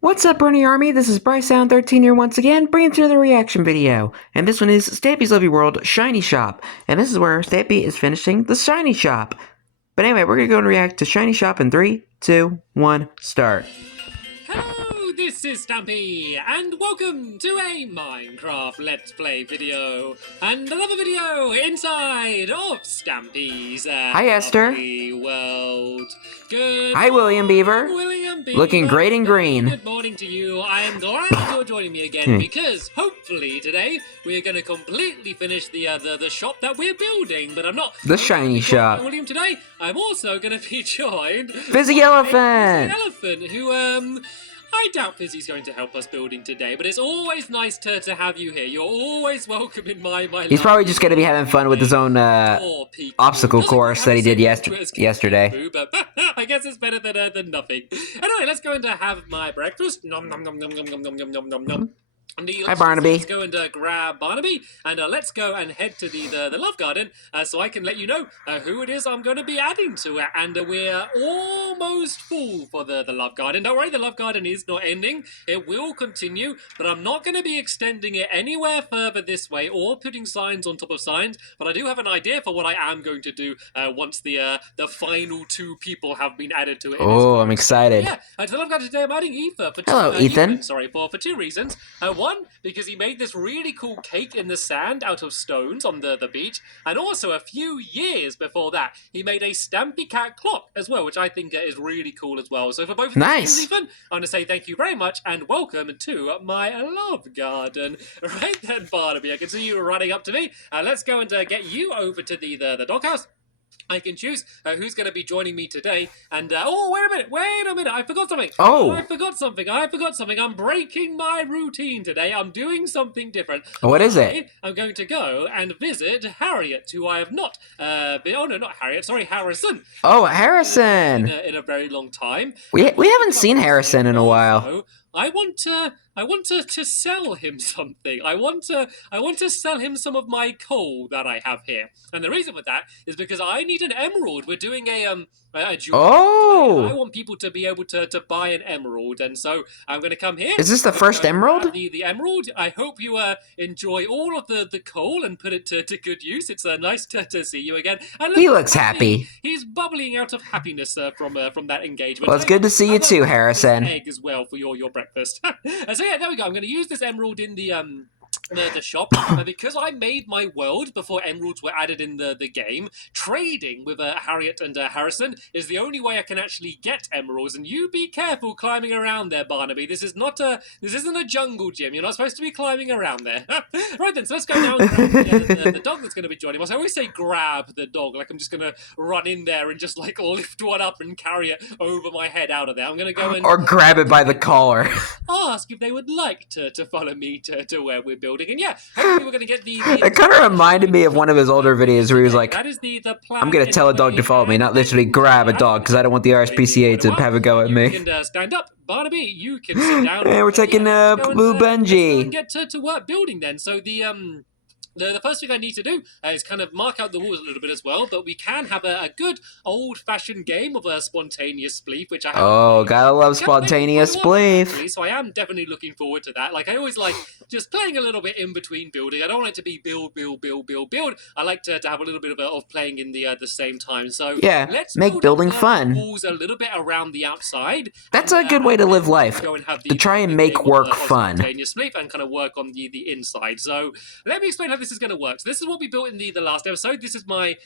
What's up, Bernie Army? This is BryceAllen13 here once again, bringing to another reaction video. And this one is Stampy's Lovely World Shiny Shop. And this is where Stampy is finishing the Shiny Shop. But anyway, we're going to go and react to Shiny Shop in 3, 2, 1, start. Hello, this is Stampy, and welcome to a Minecraft Let's Play video, and another video inside of Stampy's Hi, Esther. lovely world. Good Hi, William Beaver. William Beaver. Looking great and green. Good morning to you. I am glad you're joining me again, because hopefully today we are going to completely finish the shop that we're building, but I'm not. The Shiny Shop. William, today I'm also going to be joined Fizzy Elephant. Fizzy Elephant, who I doubt Fizzy's going to help us building today, but it's always nice to have you here. You're always welcome in my He's probably just going to be having fun with his own obstacle course that he did yesterday. But I guess it's better than nothing. Anyway, let's go and have my breakfast. Nom nom nom nom nom nom nom nom nom nom. Hi, Barnaby. Let's go and grab Barnaby, and let's go and head to the Love Garden, so I can let you know who it is I'm going to be adding to it. And we're almost full for the Love Garden. Don't worry, the Love Garden is not ending. It will continue, but I'm not going to be extending it anywhere further this way or putting signs on top of signs. But I do have an idea for what I am going to do once the final 2 people have been added to it. Oh, I'm excited. Yeah, to the Love Garden today, I'm adding Ethan. Hello, Ethan. For 2 reasons. One, because he made this really cool cake in the sand out of stones on the beach, and also a few years before that, he made a Stampy cat clock as well, which I think is really cool as well. So for both of these, Ethan, I'm going to say thank you very much and welcome to my Love Garden. Right then, Barnaby, I can see you running up to me. Let's go and get you over to the doghouse. I can choose who's going to be joining me today. And, oh, wait a minute, I forgot something. Oh. I forgot something. I'm breaking my routine today. I'm doing something different. What is it? I'm going to go and visit Harriet, who I have not been, oh no, not Harriet, sorry, Harrison. Oh, Harrison. In a very long time. We haven't seen Harrison in a while. I want to sell him something. I want to sell him some of my coal that I have here. And the reason for that is because I need an emerald. We're doing a jewel. Oh! I want people to be able to buy an emerald, and so I'm going to come here. Is this the first emerald? The emerald. I hope you enjoy all of the coal and put it to good use. It's nice to see you again. And He looks happy. He's bubbling out of happiness from that engagement. Well, it's good to see you too, Harrison. Egg as well for your breakfast. So yeah, there we go. I'm going to use this emerald in the shop, because I made my world before emeralds were added in the game. Trading with Harriet and Harrison is the only way I can actually get emeralds, and you be careful climbing around there, Barnaby. This isn't a jungle gym. You're not supposed to be climbing around there. Right then, so let's go now and grab the dog that's going to be joining us. I always say grab the dog, like I'm just going to run in there and just like lift one up and carry it over my head out of there. I'm going to go and or grab it by the collar. Ask if they would like to follow me to where we're building. And yeah, hopefully we're going to get the It kind of reminded me of one of his older videos where he was like, that is the plan. I'm going to tell a dog to follow me, not literally grab a dog, because I don't want the RSPCA to have a go at me. You can stand up, Barnaby. You can sit down. And we're taking Blue Benji. And get to work building then. So the first thing I need to do is kind of mark out the walls a little bit as well, but we can have a good old-fashioned game of a spontaneous spleef, which I have. Oh, gotta love spontaneous spleef. So I am definitely looking forward to that. Like, I always like just playing a little bit in between building. I don't want it to be build. I like to have a little bit of playing in the same time. So yeah, let's make building fun. Walls a little bit around the outside. That's a good way to live life. To try and make work fun. Spontaneous spleef and kind of work on the inside. So let me explain how this is going to work. So this is what we built in the last episode. This is my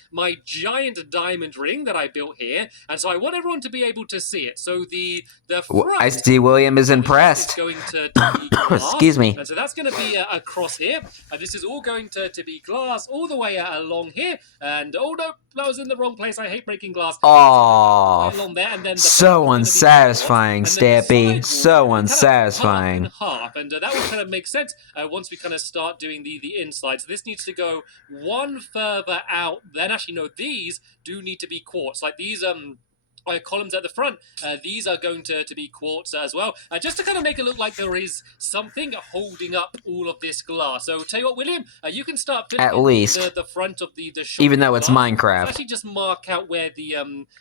giant diamond ring that I built here, and so I want everyone to be able to see it. So the front, I see William is impressed. Is going to be glass. Excuse me. And so that's going to be across here. This is all going to be glass all the way along here. And oh no, that was in the wrong place. I hate breaking glass. Aww, along there, and then so unsatisfying, Stampy. So unsatisfying. Half, and that will kind of make sense once we kind of start doing the inside. So this needs to go one further out. Then actually, no, these do need to be quartz. Like these columns at the front. These are going to be quartz as well, just to kind of make it look like there is something holding up all of this glass. So tell you what, William, you can start filling At in least. the front of the shop. Even though it's glass. Minecraft. So actually just mark out where the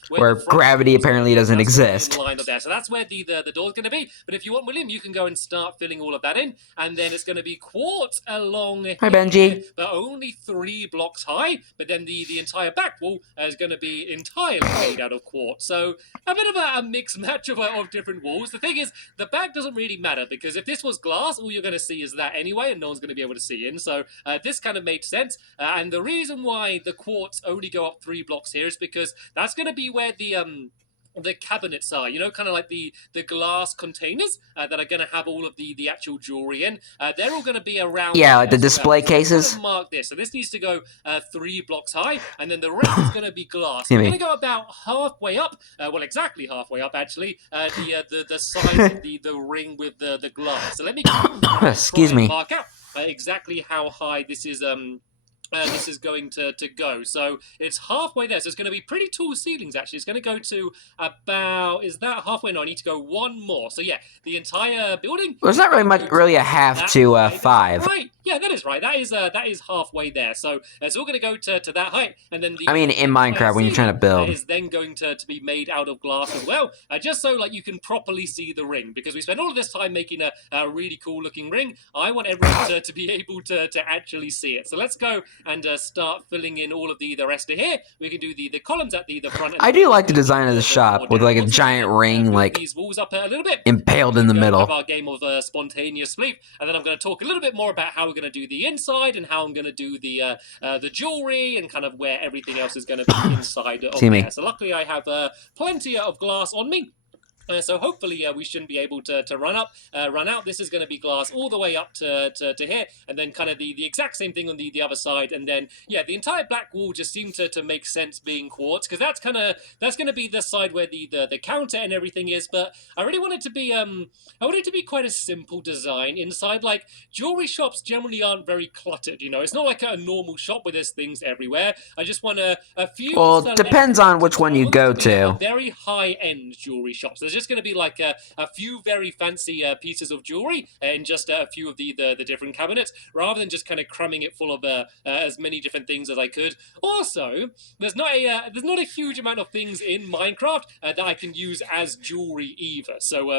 where the gravity apparently doesn't exist. In line up there. So that's where the door's going to be. But if you want, William, you can go and start filling all of that in, and then it's going to be quartz along here. Hi, Benji. But only 3 blocks high. But then the entire back wall is going to be entirely made out of quartz. So a bit of a mixed match of different walls. The thing is, the back doesn't really matter, because if this was glass, all you're going to see is that anyway, and no one's going to be able to see in. So this kind of made sense. And the reason why the quartz only go up 3 blocks here is because that's going to be where the cabinets are, kind of like the glass containers that are going to have all of the actual jewelry in. They're all going to be around. Yeah, like the display cases. So mark this. So this needs to go 3 blocks high, and then the rest is going to be glass. We're going to go about halfway up. Well, exactly halfway up, actually. The size of the ring with the glass. So let me excuse me. Mark out exactly how high this is. This is going to go. So it's halfway there. So it's going to be pretty tall ceilings, actually. It's going to go to about... Is that halfway? No, I need to go 1 more. So yeah, the entire building... Well, it's not really a half to 5. Right. Yeah, that is right. That is halfway there. So it's all going to go to that height. And then I mean, in Minecraft, when you're trying to build... is then going to be made out of glass as well. Just so like you can properly see the ring. Because we spent all of this time making a really cool looking ring. I want everyone to be able to actually see it. So let's go and start filling in all of the rest of here. We can do the columns at the front. I do like the design of the shop with like a giant ring like these walls up a little bit, impaled in the middle. Have our game of spontaneous sleep, and then I'm going to talk a little bit more about how we're going to do the inside and how I'm going to do the jewelry and kind of where everything else is going to be inside of there. So luckily I have plenty of glass on me. So hopefully we shouldn't be able to run out. This is going to be glass all the way up to here, and then kind of the exact same thing on the other side, and then yeah, the entire black wall just seemed to make sense being quartz, because that's going to be the side where the counter and everything is. But I really want it to be quite a simple design inside. Like jewelry shops generally aren't very cluttered, It's not like a normal shop where there's things everywhere. I just want a few. Well, it depends on which one you go to. Very high end jewelry shops. There's just going to be like a few very fancy pieces of jewelry and just a few of the different cabinets, rather than just kind of cramming it full of as many different things as I could. Also, there's not a huge amount of things in Minecraft that I can use as jewelry either. So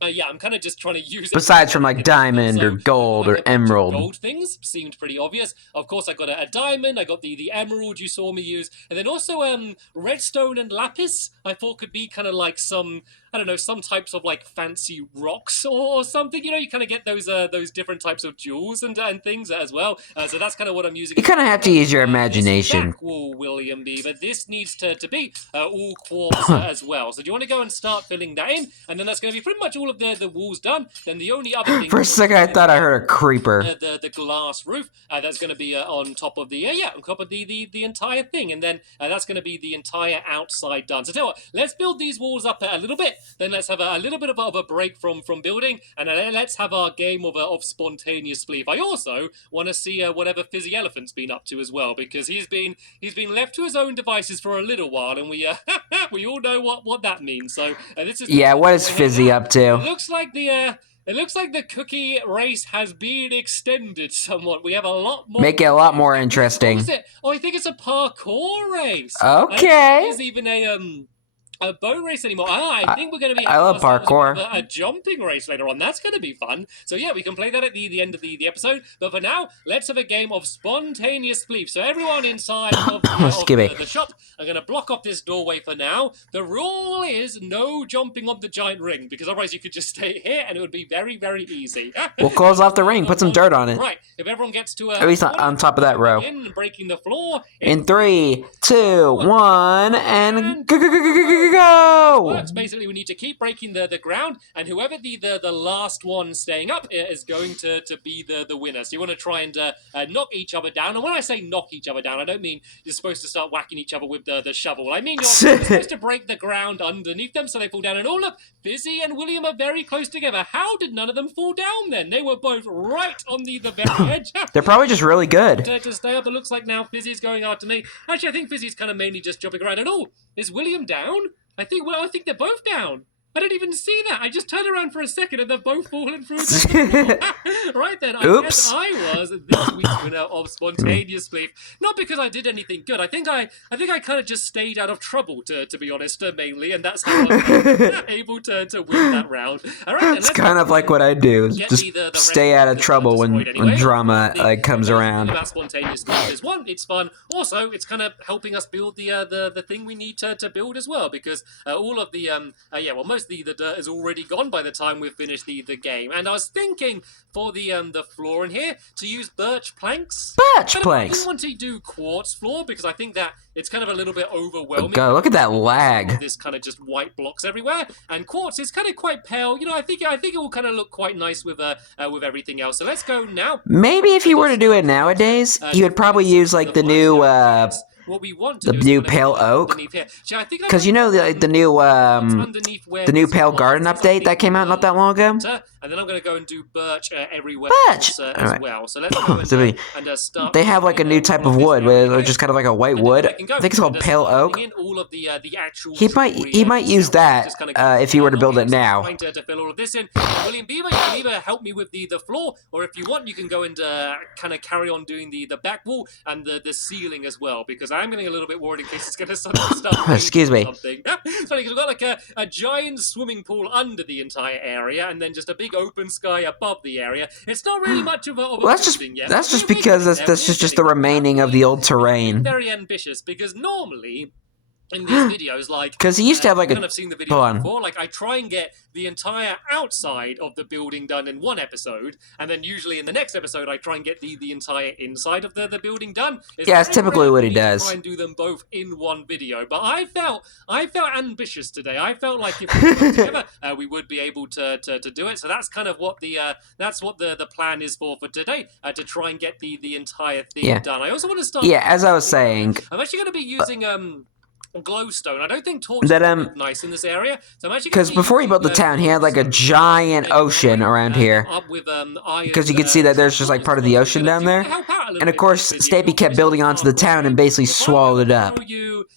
yeah, I'm kind of just trying to use it. Besides from like diamond or gold or emerald. Gold things seemed pretty obvious. Of course, I got a diamond. I got the emerald you saw me use, and then also redstone and lapis. I thought could be kind of like some, I don't know, some types of like fancy rocks or something. You kind of get those different types of jewels and things as well. So that's kind of what I'm using. You kind of have to use your imagination. Back wall, William B, but this needs to be all quartz as well. So do you want to go and start filling that in, and then that's going to be pretty much all of the walls done. Then the only other thing... For a second, I thought I heard a creeper. The glass roof that's going to be on top of the entire thing, and then that's going to be the entire outside done. So tell you what, let's build these walls up a little bit. Then let's have a little bit of a break from building, and then let's have our game of spontaneous sleep. I also want to see whatever Fizzy Elephant's been up to as well, because he's been left to his own devices for a little while, and we we all know what that means. So this is what is Fizzy up to? It looks like the cookie race has been extended somewhat. We have a lot more. Make it a lot more interesting. What is it? Oh, I think it's a parkour race. Okay. There's even a boat race anymore. I think we're going to be... I love parkour. A jumping race later on. That's going to be fun. So yeah, we can play that at the end of the episode. But for now, let's have a game of spontaneous sleep. So everyone inside of the shop, I'm going to block off this doorway for now. The rule is no jumping on the giant ring, because otherwise you could just stay here and it would be very, very easy. We'll close off the ring, put some dirt on it. Right. If everyone gets to... at least on top of that row. Breaking the floor. In 3, 2, 1, and go! Works. Basically, we need to keep breaking the ground, and whoever the last one staying up is going to be the winner. So you want to try and knock each other down. And when I say knock each other down, I don't mean you're supposed to start whacking each other with the shovel. I mean you're supposed to break the ground underneath them so they fall down. And oh look, Fizzy and William are very close together. How did none of them fall down then? They were both right on the very edge. They're probably just really good. To stay up, it looks like now Fizzy's going after me. Actually, I think Fizzy's kind of mainly just jumping around. And oh, is William down? I think they're both down. I didn't even see that. I just turned around for a second and they're both falling through. Right then, I guess I was this week's winner of spontaneous belief. Not because I did anything good. I think I kind of just stayed out of trouble, to be honest, mainly, and that's how I was able to win that round. All right, then, it's kind of like what I do. Just stay out of trouble when drama comes around. About spontaneous belief is one, it's fun. Also, it's kind of helping us build the thing we need to build as well, because all of the most of the dirt is already gone by the time we've finished the game. And I was thinking for the floor in here to use birch planks. Birch planks. I didn't want to do quartz floor because I think that it's kind of a little bit overwhelming. God, look at that lag. This kind of just white blocks everywhere, and quartz is kind of quite pale. You know, I think it will kind of look quite nice with everything else. So let's go now. Maybe if you were to do it nowadays, you would probably use like the new what we want to the new pale oak, because you know the new pale garden update that came out not that long ago. And then I'm going to go and do birch everywhere else, as well. So let's go and start. They have like a new type of wood, where it's just kind of like a white wood. I think it's called pale oak. All of the actual he might use that if he were to build it now. Trying to fill all of this in. William Beaver, you can either help me with the floor, or if you want, you can go and kind of carry on doing the back wall and the ceiling as well, because I'm getting a little bit worried in case it's going to start. Excuse me. It's funny because we've got like a giant swimming pool under the entire area, and then just a big open sky above the area. It's not really much of a thing yet. That's just because this is just the remaining of the old terrain. Very ambitious, because normally in these videos, like, because he used to have like I've seen the video before. Like, I try and get the entire outside of the building done in one episode, and then usually in the next episode, I try and get the entire inside of the building done. Yeah, it's typically what he does. Try and do them both in one video. But I felt ambitious today. I felt like if we worked together, we would be able to do it. So that's kind of what the plan is for today, to try and get the entire thing done. I also want to start. Yeah, as I was saying, I'm actually going to be using glowstone. I don't think torches look nice in this area. So I'm actually because before he built the town, he had like a giant ocean around here. Because you can see that there's just like part of the ocean down there. And of course, Stampy kept building onto the town and basically swallowed it up.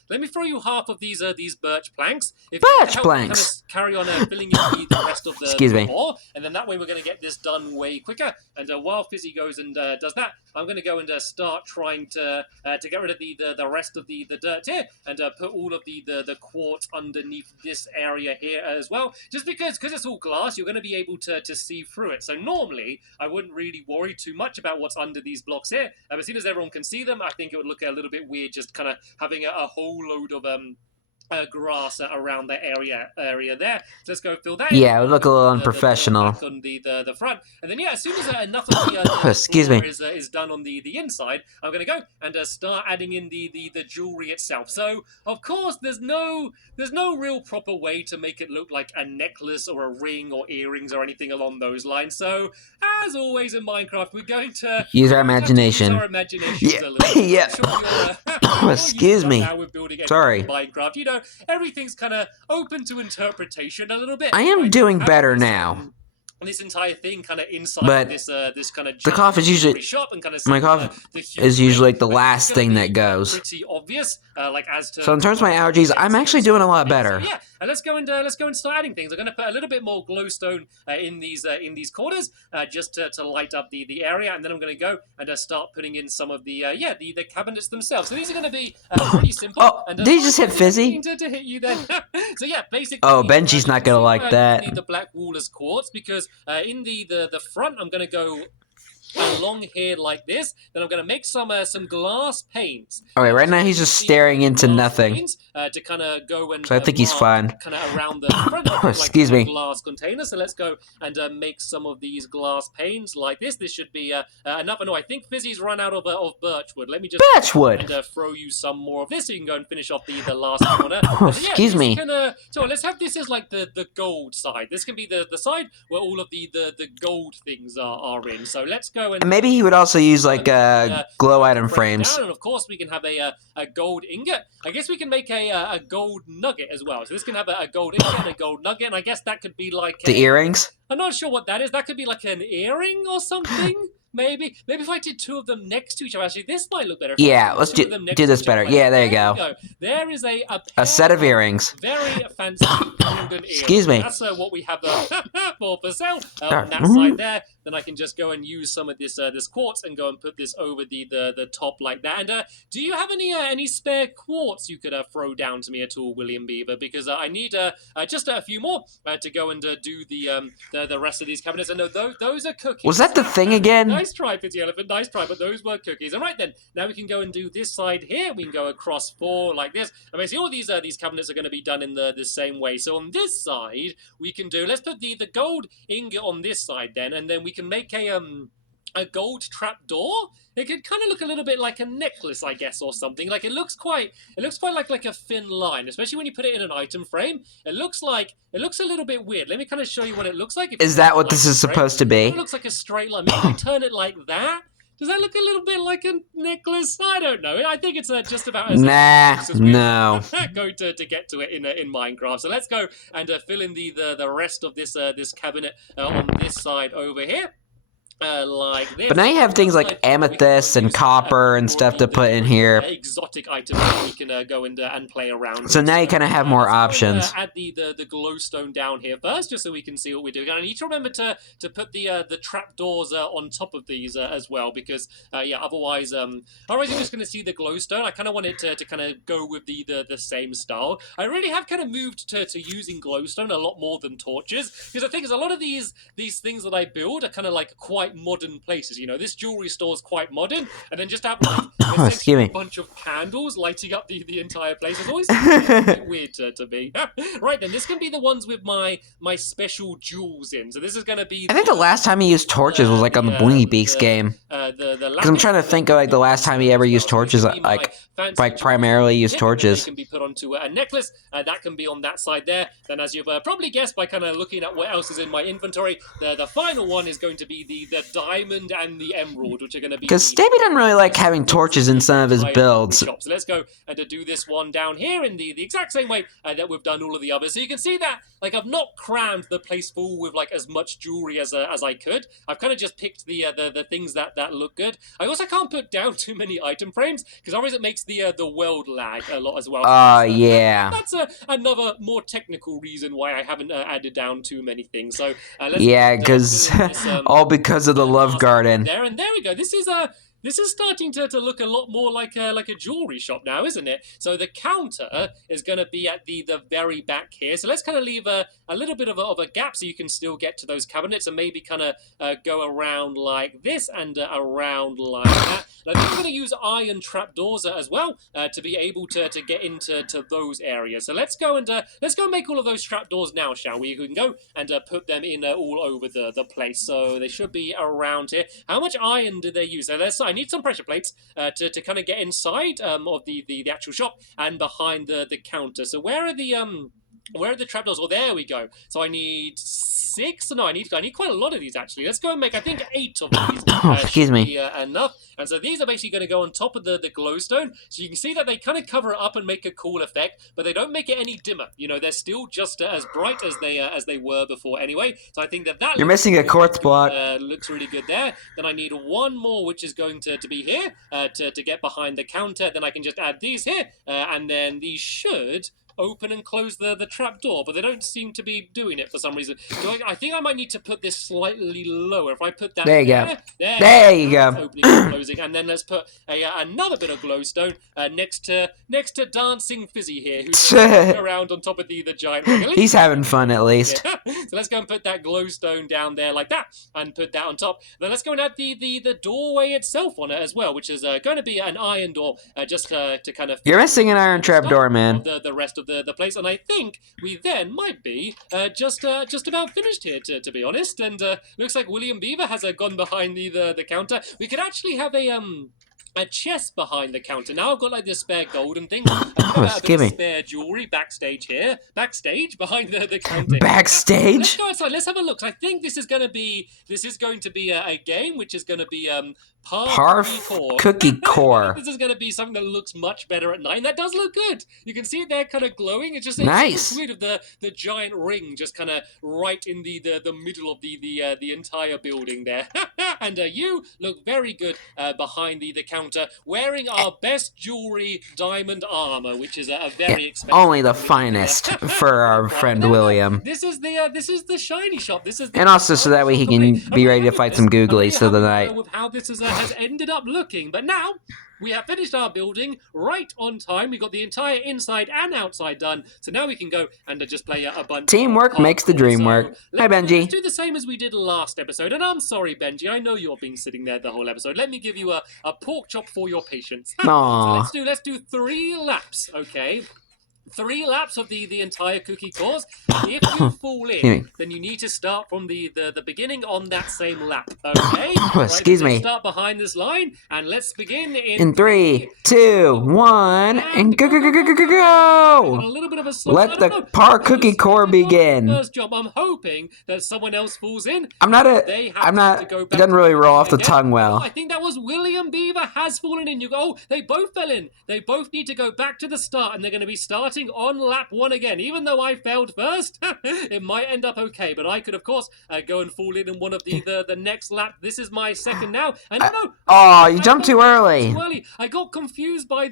Let me throw you half of these birch planks. Birch planks. Carry on filling in the rest of the floor, and then that way we're going to get this done way quicker. And while Fizzy goes and does that, I'm going to go and start trying to get rid of the rest of the dirt here, and put all of the quartz underneath this area here as well. Just because it's all glass, you're going to be able to see through it. So normally I wouldn't really worry too much about what's under these blocks here. As soon as everyone can see them, I think it would look a little bit weird just kind of having a whole load of grass around the area there. So let's go fill that. Yeah, it would look a little unprofessional. On the front, and then as soon as enough of the excuse me is done on the inside, I'm going to go and start adding in the jewelry itself. So of course there's no real proper way to make it look like a necklace or a ring or earrings or anything along those lines. So as always in Minecraft, we're going to use our imagination. Yeah. Excuse me. Sorry. Minecraft, you know, everything's kind of open to interpretation a little bit. I am doing better now. This entire thing kind of inside this kind of the cough is usually shop and kind of my cough is usually like the last thing that goes. Pretty obvious, so in terms of my allergies, I'm actually doing a lot better. So, yeah, and let's go and start adding things. I'm going to put a little bit more glowstone in these corners just to light up the area, and then I'm going to go and start putting in some of the cabinets themselves. So these are going to be pretty simple. Oh, did he just hit Fizzy? To hit you then. So yeah, basically. Oh, Benji's not going to like that. The black wall as quartz because in the front, I'm going to go along here like this. Then I'm going to make some glass panes. All right, right now he's just staring into nothing. To kind of go and so I think he's fine. Kind of around the front of excuse me. Glass container. So let's go and make some of these glass panes like this. This should be enough. No, I think Fizzy's run out of birchwood. Let me just birchwood and throw you some more of this so you can go and finish off the last corner. Excuse me. So let's have this as like the gold side. This can be the side where all of the gold things are in. So let's go and maybe he would also use like glow item frames. And of course we can have a gold ingot. I guess we can make a gold nugget as well. So this can have a gold ingot and a gold nugget, and I guess that could be like the earrings. I'm not sure what that is. That could be like an earring or something. Maybe if I did two of them next to each other. Actually, this might look better. Yeah, let's two of them next do to this each other better. like Yeah, that. there you We go. go. There is a A set of earrings. Very fancy golden earrings. Excuse me. That's what we have for sale on that side there. Then I can just go and use some of this this quartz and go and put this over the top like that. And do you have any spare quartz you could throw down to me at all, William Beaver? Because I need just a few more to go and do the rest of these cabinets. And those are cookies. Was that the thing again? Nice try, Pity Elephant. Nice try, but those were cookies. All right then. Now we can go and do this side here. We can go across 4 like this. And basically all these cabinets are going to be done in the same way. So on this side, we can do. Let's put the gold ingot on this side then, and then we can make a gold trap door. It could kind of look a little bit like a necklace, I guess, or something. Like it looks quite like a thin line, especially when you put it in an item frame. It looks a little bit weird. Let me kind of show you what it looks like. Is that what this is supposed to be? It looks like a straight line. Maybe we turn it like that. Does that look a little bit like a necklace? I don't know. I think it's just about as no. going to get to it in Minecraft. So let's go and fill in the rest of this cabinet on this side over here. Like this. But now you have things like amethyst and copper and stuff to put in here. Exotic items that we can go and play around with. So now you kind of have more options. Add the glowstone down here first, just so we can see what we're doing. And I need to remember to put the trapdoors on top of these as well, because otherwise you're just going to see the glowstone. I kind of want it to kind of go with the same style. I really have kind of moved to using glowstone a lot more than torches, because the thing is, a lot of these things that I build are kind of like quite modern places. You know, this jewelry store is quite modern, and then just have like a bunch of candles lighting up the entire place. It's always a bit weird to me. Right then, this can be the ones with my special jewels in. So this is going to be. I think the last time he used torches was like on the Blingy Beaks game. Because I'm trying to think of like the last time he ever used torches, like primarily used torches. Can be put onto a necklace. That can be on that side there. Then, as you've probably guessed by kind of looking at what else is in my inventory, the final one is going to be the diamond and the emerald, which are going to be. Because Stampy doesn't really like having torches in some of his builds. So let's go and do this one down here in the exact same way that we've done all of the others. So you can see that like I've not crammed the place full with like as much jewelry as I could. I've kind of just picked the things that look good. I also can't put down too many item frames, because otherwise it makes the world lag a lot as well. Yeah. That's another more technical reason why I haven't added down too many things. So because all because of the love garden. There we go. This is starting to look a lot more like a jewelry shop now, isn't it? So the counter is going to be at the very back here. So let's kind of leave a little bit of a gap so you can still get to those cabinets, and maybe kind of go around like this and around like that. And I think we're going to use iron trapdoors as well to be able to get into those areas. So let's go and make all of those trapdoors now, shall we? We can go and put them in all over the place. So they should be around here. How much iron do they use? So I need some pressure plates to kind of get inside of the actual shop and behind the counter. So where are the trapdoors? Oh, there we go. So I need 6. No, I need quite a lot of these actually. Let's go and make, I think, 8 of these. Excuse me. Be, enough. And so these are basically going to go on top of the glowstone. So you can see that they kind of cover it up and make a cool effect, but they don't make it any dimmer. You know, they're still just as bright as they were before anyway. So I think that you're missing a quartz block. Looks really good there. Then I need one more, which is going to be here to get behind the counter. Then I can just add these here, and then these should open and close the trapdoor, but they don't seem to be doing it for some reason. I think I might need to put this slightly lower. If I put that there you go. Opening and closing, and then let's put another bit of glowstone next to Dancing Fizzy here, who's around on top of the giant ring. He's having fun at least. Yeah. So let's go and put that glowstone down there like that, and put that on top. Then let's go and add the doorway itself on it as well, which is going to be an iron door, just to kind of. You're missing an iron trapdoor, man. The rest of the place, and I think we then might be just about finished here, to be honest. And looks like William Beaver has gone behind the counter. We could actually have a chest behind the counter. Now I've got like this spare golden thing. I've got a bit of spare jewelry backstage here. Backstage behind the counter. Backstage? Let's go outside. Let's have a look. I think this is going to be a game which is going to be Core. Cookie I core. think this is going to be something that looks much better at 9. That does look good. You can see it there kind of glowing. It's Nice. so sweet of the giant ring just kind of right in the middle of the entire building there. And you look very good behind the counter, wearing our best jewelry, diamond armor, which is a very expensive. Only the finest for our friend William. This is the shiny shop. This is and also so that way he can be ready to fight some googlies for the night. With how this has ended up looking, but now we have finished our building right on time. We got the entire inside and outside done, so now we can go and just play a bunch. Teamwork makes the dream work. Hi, Benji. Let's do the same as we did last episode. And I'm sorry, Benji. I know you've been sitting there the whole episode. Let me give you a pork chop for your patience. Aww. So let's do 3 laps, okay? 3 laps of the entire cookie course. If you fall in, then you need to start from the beginning on that same lap. Okay? Excuse me. Start behind this line, and let's begin in 3, 2, 1, and go, go, go, go, go, go, go! A little bit of a slow, Let the park cookie core begin. First jump. I'm hoping that someone else falls in. It doesn't really roll off the tongue well. I think that was William Beaver has fallen in. You go, oh, they both fell in. They both need to go back to the start, and they're going to be starting on lap 1 again. Even though I failed first, it might end up okay, but I could of course go and fall in one of the next lap. This is my second now, and you jumped too early. I got confused by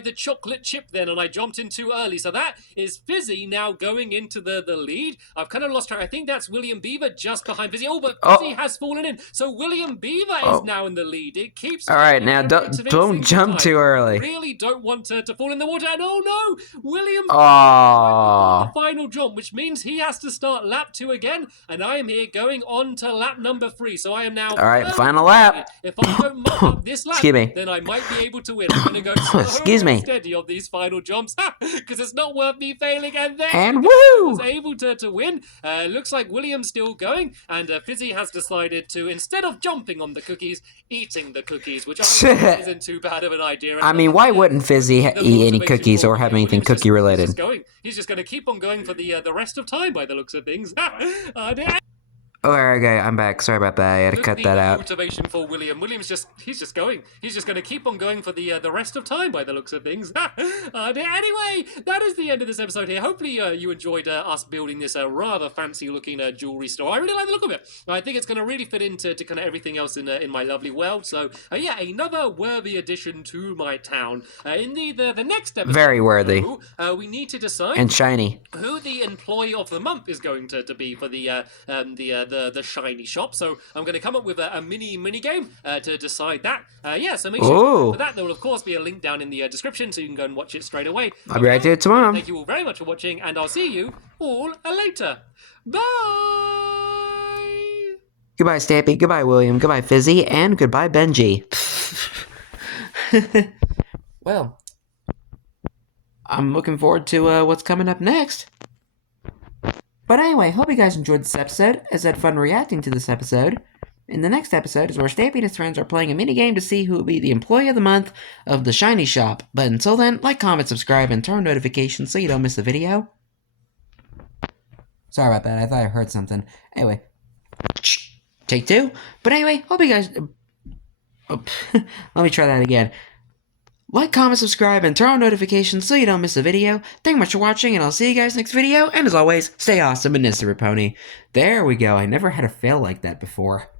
the chocolate chip then, and I jumped in too early. So that is Fizzy now going into the lead. I've kind of lost track. I think that's William Beaver just behind Fizzy. Oh, but Fizzy has fallen in. So William Beaver is now in the lead. It keeps... All right, now don't jump too early. Really don't want to fall in the water. And oh no, William the final jump, which means he has to start lap 2 again. And I am here going on to lap number 3. So I am now... All right, final lap. If I don't mop up this lap, then I might be able to win. I'm going to go... Excuse me. Steady of these final jumps, because it's not worth me failing. And then and woo! was able to win. Looks like William's still going, and Fizzy has decided to, instead of jumping on the cookies, eating the cookies, which I think isn't too bad of an idea. I mean, why wouldn't Fizzy eat any cookies or have anything cookie related? He's just going to keep on going for the rest of time, by the looks of things. Oh, okay, I'm back. Sorry about that. I had to cut that out. Motivation for William. He's just going. He's just going to keep on going for the rest of time, by the looks of things. Anyway, that is the end of this episode here. Hopefully you enjoyed us building this rather fancy-looking jewelry store. I really like the look of it. I think it's going to really fit into kind of everything else in my lovely world. So yeah, another worthy addition to my town. In the next episode, very worthy. We need to decide and shiny who the employee of the month is going to be for the shiny shop. So I'm going to come up with a mini game to decide that. So make sure for that there will of course be a link down in the description, so you can go and watch it straight away. I'll be right there tomorrow. Thank you all very much for watching, and I'll see you all later. Bye. Goodbye, Stampy. Goodbye, William. Goodbye, Fizzy, and goodbye, Benji. Well, I'm looking forward to what's coming up next. But anyway, hope you guys enjoyed this episode, as I had fun reacting to this episode. In the next episode is where Stampy and his friends are playing a minigame to see who will be the employee of the month of the shiny shop. But until then, like, comment, subscribe, and turn on notifications so you don't miss a video. Sorry about that, I thought I heard something. Anyway, take 2. But anyway, hope you guys... let me try that again. Like, comment, subscribe, and turn on notifications so you don't miss a video. Thank you much for watching, and I'll see you guys next video. And as always, stay awesome and Mr. Pony. There we go. I never had a fail like that before.